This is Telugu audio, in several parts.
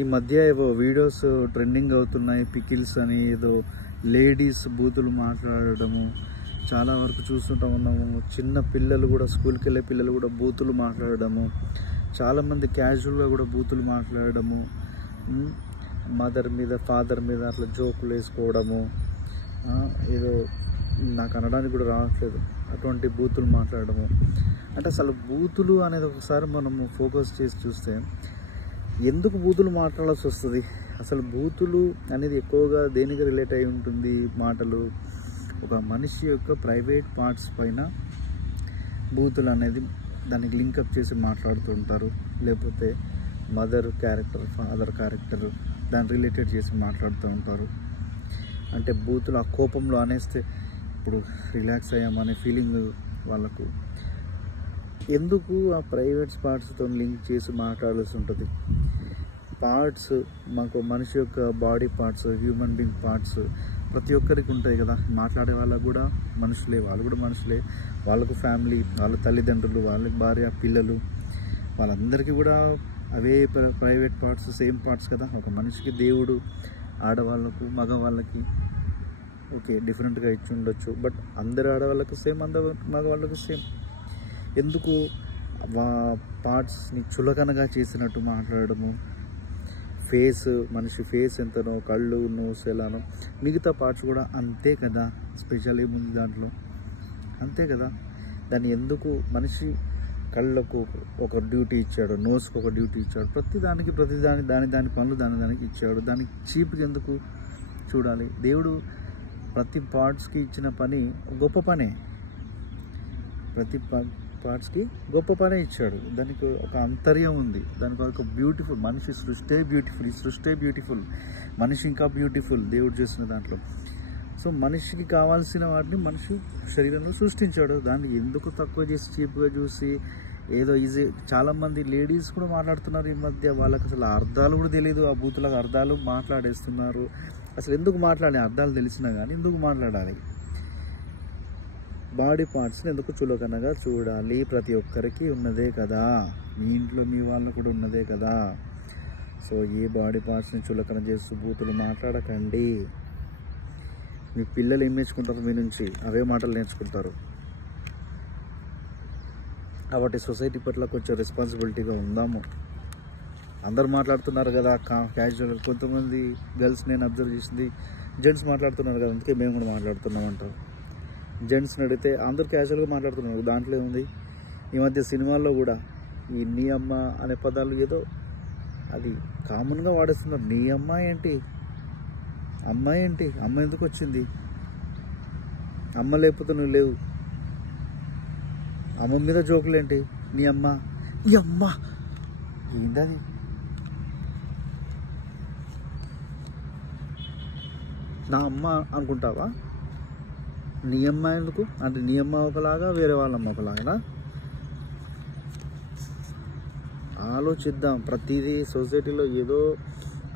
ఈ మధ్య ఏవో వీడియోస్ ట్రెండింగ్ అవుతున్నాయి, పికిల్స్ అని, ఏదో లేడీస్ బూతులు మాట్లాడడము చాలా వరకు చూస్తుంటా ఉన్నాము. చిన్న పిల్లలు కూడా, స్కూల్కి వెళ్ళే పిల్లలు కూడా బూతులు మాట్లాడడము, చాలామంది క్యాజువల్గా కూడా బూతులు మాట్లాడడము, మదర్ మీద ఫాదర్ మీద అట్లా జోకులు వేసుకోవడము, ఏదో నాకు అనడానికి కూడా రావట్లేదు, అటువంటి బూతులు మాట్లాడడము. అంటే అసలు బూతులు అనేది ఒకసారి మనము ఫోకస్ చేసి చూస్తే ఎందుకు బూతులు మాట్లాడాల్సి వస్తుంది? అసలు బూతులు అనేది ఎక్కువగా దేనికి రిలేట్ అయి ఉంటుంది? మాటలు ఒక మనిషి యొక్క ప్రైవేట్ పార్ట్స్ పైన బూతులు అనేది దానికి లింకప్ చేసి మాట్లాడుతుంటారు, లేకపోతే మదర్ క్యారెక్టర్, ఫాదర్ క్యారెక్టర్ దాన్ని రిలేటెడ్ చేసి మాట్లాడుతూ ఉంటారు. అంటే బూతులు ఆ కోపంలో అనేస్తే ఇప్పుడు రిలాక్స్ అయ్యామనే ఫీలింగ్ వాళ్ళకు. ఎందుకు ఆ ప్రైవేట్ పార్ట్స్తో లింక్ చేసి మాట్లాడాల్సి ఉంటుంది? పార్ట్స్ మాకు మనిషి యొక్క body parts, human being parts ప్రతి ఒక్కరికి ఉంటాయి కదా. మాట్లాడే వాళ్ళకు కూడా మనుషులే, వాళ్ళు కూడా మనుషులే, వాళ్ళకు ఫ్యామిలీ, వాళ్ళ తల్లిదండ్రులు, వాళ్ళకి భార్య, పిల్లలు, వాళ్ళందరికీ కూడా అవే ప్రైవేట్ పార్ట్స్, సేమ్ పార్ట్స్ కదా. ఒక మనిషికి దేవుడు ఆడవాళ్ళకు మగవాళ్ళకి ఓకే డిఫరెంట్గా ఇచ్చి ఉండొచ్చు, బట్ అందరు ఆడవాళ్ళకు సేమ్, అందరు మగవాళ్ళకు సేమ్. ఎందుకు పార్ట్స్ని చులకనగా చేసినట్టు మాట్లాడడము? ఫేస్, మనిషి ఫేస్ ఎంతనో, కళ్ళు, నోస్ ఎలానో, మిగతా పార్ట్స్ కూడా అంతే కదా. స్పెషల్ ఏముంది దాంట్లో? అంతే కదా. దాన్ని ఎందుకు మనిషి కళ్ళకు ఒక డ్యూటీ ఇచ్చాడు, నోస్కి ఒక డ్యూటీ ఇచ్చాడు, ప్రతిదానికి దాని పనులు దానికి ఇచ్చాడు. దానికి చీప్గా ఎందుకు చూడాలి? దేవుడు ప్రతి పార్ట్స్కి ఇచ్చిన పని గొప్ప పనే, ప్రతి పార్ట్స్కి గొప్ప పనే ఇచ్చాడు. దానికి ఒక అంతర్యం ఉంది, దానికి ఒక బ్యూటిఫుల్, మనిషి సృష్టి బ్యూటిఫుల్, ఈ సృష్టి బ్యూటిఫుల్, మనిషి ఇంకా బ్యూటిఫుల్ దేవుడు చేసిన దాంట్లో. సో మనిషికి కావాల్సిన వాటిని మనిషి శరీరంలో సృష్టించాడు. దాన్ని ఎందుకు తక్కువ చేసి చీప్గా చూసి ఏదో ఈజీ. చాలామంది లేడీస్ కూడా మాట్లాడుతున్నారు ఈ మధ్య, వాళ్ళకి అసలు అర్థాలు కూడా తెలియదు, ఆ బూతులకు అర్థాలు మాట్లాడేస్తున్నారు. అసలు ఎందుకు మాట్లాడే? అర్థాలు తెలిసినా కానీ ఎందుకు మాట్లాడాలి? బాడీ పార్ట్స్ని ఎందుకు చులకనగా చూడాలి? ప్రతి ఒక్కరికి ఉన్నదే కదా, మీ ఇంట్లో మీ వాళ్ళకు కూడా ఉన్నదే కదా. సో ఏ బాడీ పార్ట్స్ని చులకన చేస్తూ బూతులు మాట్లాడకండి. మీ పిల్లలు ఏం నేర్చుకుంటారు మీ నుంచి? అవే మాటలు నేర్చుకుంటారు. కాబట్టి సొసైటీ పట్ల కొంచెం రెస్పాన్సిబిలిటీగా ఉందాము. అందరు మాట్లాడుతున్నారు కదా క్యాజువల్, కొంతమంది గర్ల్స్ నేను అబ్జర్వ్ చేసింది, జెంట్స్ మాట్లాడుతున్నారు కదా అందుకే మేము కూడా మాట్లాడుతున్నాం అంటారు. జెంట్స్ని అడిగితే అందరు క్యాజువల్గా మాట్లాడుతున్నారు, దాంట్లో ఏముంది? ఈ మధ్య సినిమాల్లో కూడా ఈ నీ అమ్మ అనే పదాలు ఏదో అది కామన్గా వాడేస్తున్నారు. నీ అమ్మ ఏంటి, అమ్మాయి ఏంటి, అమ్మ ఎందుకు వచ్చింది, అమ్మ లేకపోతే నువ్వు లేవు, అమ్మ మీద జోకులు ఏంటి, నీ అమ్మ, ఈ అమ్మ ఏంటది? నా అమ్మ అనుకుంటావా? నీ అమ్మ ఎందుకు? అంటే నీ అమ్మ ఒకలాగా, వేరే వాళ్ళ అమ్మ ఒకలాగా. ఆలోచిద్దాం. ప్రతిదీ సొసైటీలో ఏదో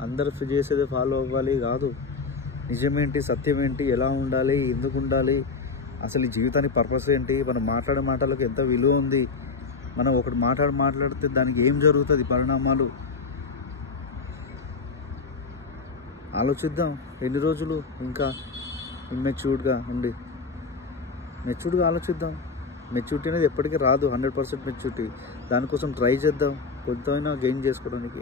అందరు చేసేది ఫాలో అవ్వాలి కాదు. నిజమేంటి, సత్యం ఏంటి, ఎలా ఉండాలి, ఎందుకు ఉండాలి, అసలు ఈ జీవితానికి పర్పస్ ఏంటి, మనం మాట్లాడే మాటలకు ఎంత విలువ ఉంది, మనం ఒకటి మాట్లాడితే దానికి ఏం జరుగుతుంది, పరిణామాలు ఆలోచిద్దాం. ఎన్ని రోజులు ఇంకా ఇమ్మెచ్యూర్డ్గా ఉండి? మెచ్యూర్డ్గా ఆలోచిద్దాం. మెచ్యూరిటీ అనేది ఎప్పటికీ రాదు, 100% మెచ్యూరిటీ. దానికోసం ట్రై చేద్దాం, కొంతైనా గెయిన్ చేసుకోవడానికి.